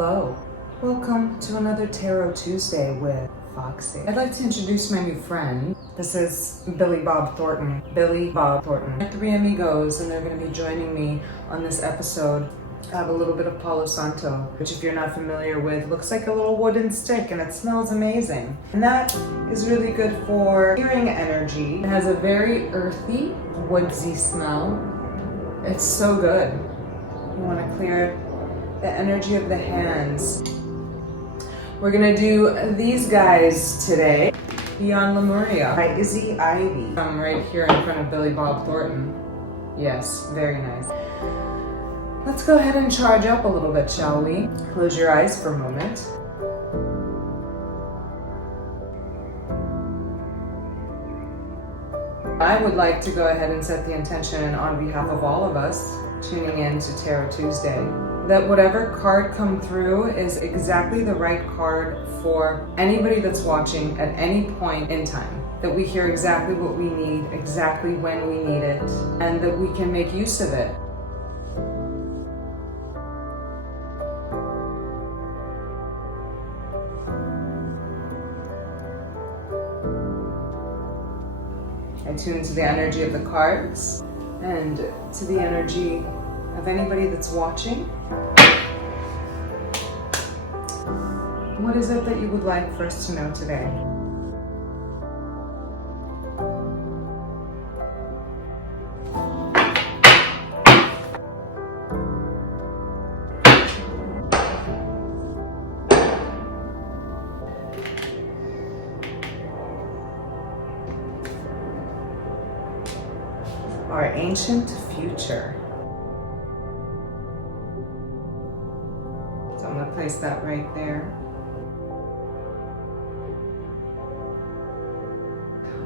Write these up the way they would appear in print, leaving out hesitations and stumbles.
Hello. Welcome to another Tarot Tuesday with Foxy. I'd like to introduce my new friend. This is Billy Bob Thornton. Billy Bob Thornton. They're three amigos and they're going to be joining me on this episode. I have a little bit of Palo Santo, which if you're not familiar with, looks like a little wooden stick and it smells amazing. And that is really good for clearing energy. It has a very earthy, woodsy smell. It's so good. You want to clear the energy of the hands. We're gonna do these guys today. Beyond Lemuria by Izzy Ivy. I'm right here in front of Billy Bob Thornton. Yes, very nice. Let's go ahead and charge up a little bit, shall we? Close your eyes for a moment. I would like to go ahead and set the intention on behalf of all of us tuning in to Tarot Tuesday, that whatever card come through is exactly the right card for anybody that's watching at any point in time. That we hear exactly what we need, exactly when we need it, and that we can make use of it. I tune to the energy of the cards and to the energy of anybody that's watching. What is it that you would like for us to know today? Our ancient future. So I'm going to place that right there.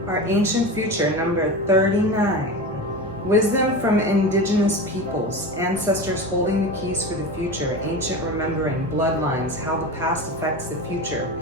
Our ancient future, number 39. Wisdom from indigenous peoples, ancestors holding the keys for the future, ancient remembering, bloodlines, how the past affects the future.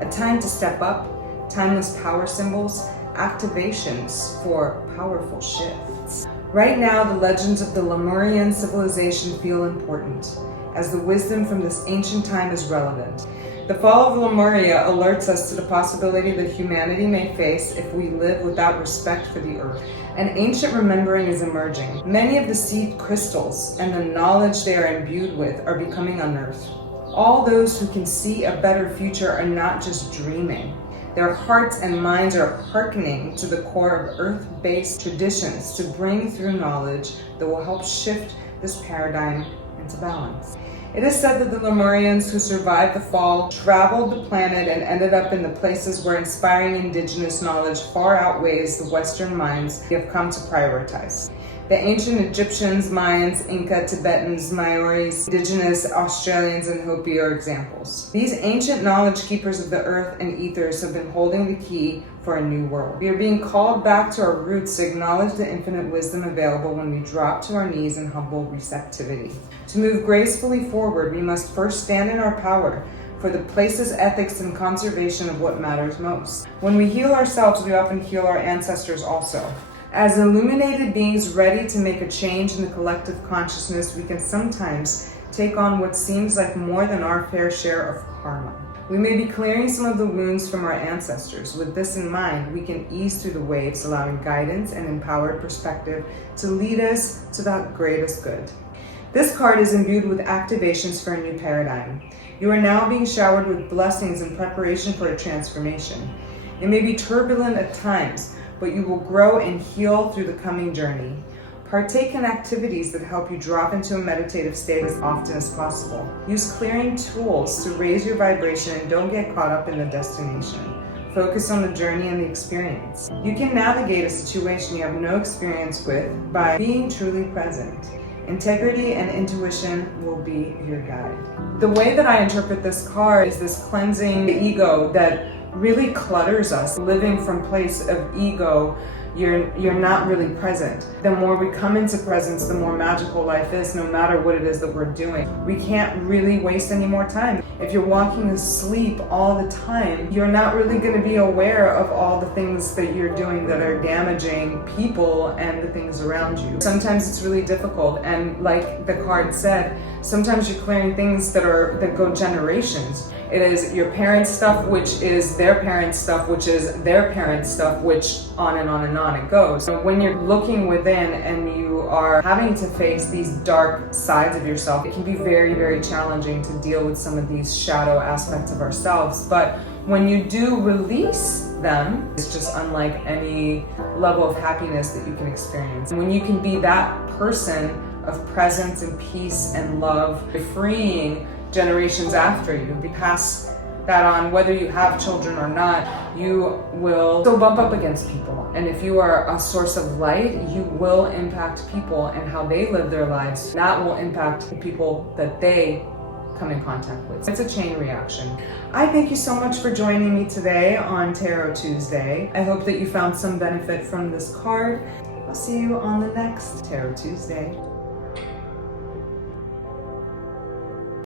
A time to step up, timeless power symbols, activations for powerful shifts. Right now, the legends of the Lemurian civilization feel important, as the wisdom from this ancient time is relevant. The fall of Lemuria alerts us to the possibility that humanity may face if we live without respect for the earth. An ancient remembering is emerging. Many of the seed crystals and the knowledge they are imbued with are becoming unearthed. All those who can see a better future are not just dreaming. Their hearts and minds are hearkening to the core of earth-based traditions to bring through knowledge that will help shift this paradigm into balance. It is said that the Lemurians who survived the fall traveled the planet and ended up in the places where inspiring indigenous knowledge far outweighs the Western minds we have come to prioritize. The ancient Egyptians, Mayans, Inca, Tibetans, Maoris, indigenous Australians, and Hopi are examples. These ancient knowledge keepers of the earth and ethers have been holding the key for a new world. We are being called back to our roots to acknowledge the infinite wisdom available when we drop to our knees in humble receptivity. To move gracefully forward, we must first stand in our power for the places, ethics, and conservation of what matters most. When we heal ourselves, we often heal our ancestors also. As illuminated beings ready to make a change in the collective consciousness, we can sometimes take on what seems like more than our fair share of karma. We may be clearing some of the wounds from our ancestors. With this in mind, we can ease through the waves, allowing guidance and empowered perspective to lead us to the greatest good. This card is imbued with activations for a new paradigm. You are now being showered with blessings in preparation for a transformation. It may be turbulent at times, but you will grow and heal through the coming journey. Partake in activities that help you drop into a meditative state as often as possible. Use clearing tools to raise your vibration and don't get caught up in the destination. Focus on the journey and the experience. You can navigate a situation you have no experience with by being truly present. Integrity and intuition will be your guide. The way that I interpret this card is this cleansing the ego that really clutters us, living from place of ego, you're not really present. The more we come into presence, the more magical life is, no matter what it is that we're doing. We can't really waste any more time. If you're walking asleep all the time, you're not really going to be aware of all the things that you're doing that are damaging people and the things around you. Sometimes it's really difficult, and like the card said, sometimes you're clearing things that go generations. It is your parents' stuff, which is their parents' stuff, which is their parents' stuff, which on and on and on it goes. So when you're looking within and you are having to face these dark sides of yourself, it can be very, very challenging to deal with some of these shadow aspects of ourselves. But when you do release them, it's just unlike any level of happiness that you can experience. And when you can be that person of presence and peace and love, freeing generations after you, you pass that on, whether you have children or not, you will still bump up against people. And if you are a source of light, you will impact people and how they live their lives. That will impact the people that they come in contact with. It's a chain reaction. I thank you so much for joining me today on Tarot Tuesday. I hope that you found some benefit from this card. I'll see you on the next Tarot Tuesday.